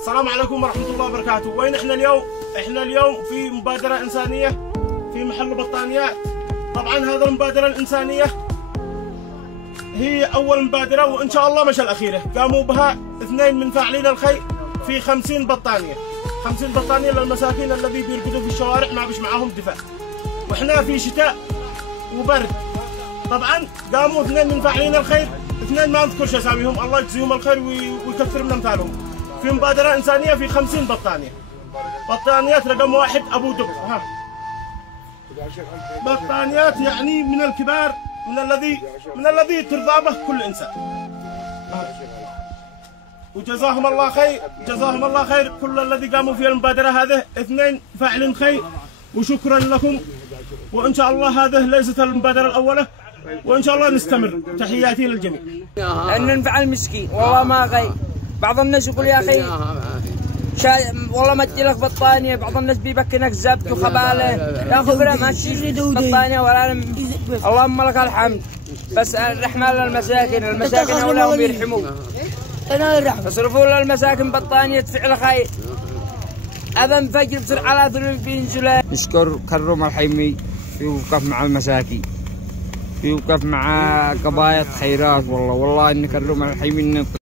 السلام عليكم ورحمة الله وبركاته. وين احنا اليوم؟ احنا اليوم في مبادرة إنسانية في محل بطانيات. طبعا هذه المبادرة الإنسانية هي أول مبادرة وإن شاء الله مش الأخيرة. قاموا بها 2 من فاعلين الخير في 50 بطانية. 50 بطانية للمساكين الذي بيرقدوا في الشوارع ما بيش معاهم دفاع. واحنا في شتاء وبرد. طبعا قاموا 2 من فاعلين الخير، 2 ما اذكرش اساميهم، الله يجزيهم الخير ويكثر من امثالهم. في مبادرة إنسانية في 50 بطانية. بطانيات رقم 1 أبو دب. بطانيات يعني من الكبار، من الذي ترضى به كل إنسان. وجزاهم الله خير، جزاهم الله خير كل الذي قاموا في المبادرة هذه. 2 فاعلين خير وشكرا لكم. وإن شاء الله هذه ليست المبادرة الأولى وإن شاء الله نستمر. تحياتي للجميع. لأنه نفعل مسكين والله ما غير. بعض الناس يقول يا أخي والله ما تجي لك بطانية، بعض الناس بيبكنك زبط وخبالة ياخذ له ما تشتري بطانية ولا اللهم لك الحمد. بس الرحمة للمساكن، المساكن أولاهم يرحموا. اصرفوا للمساكن بطانية فعل خير. أذن فجر بسرعة على ذنوب بينزل. نشكر كرم الحيمي في وقف مع المساكين، في وقف مع قضايا خيرات. والله إن كرم الحيمي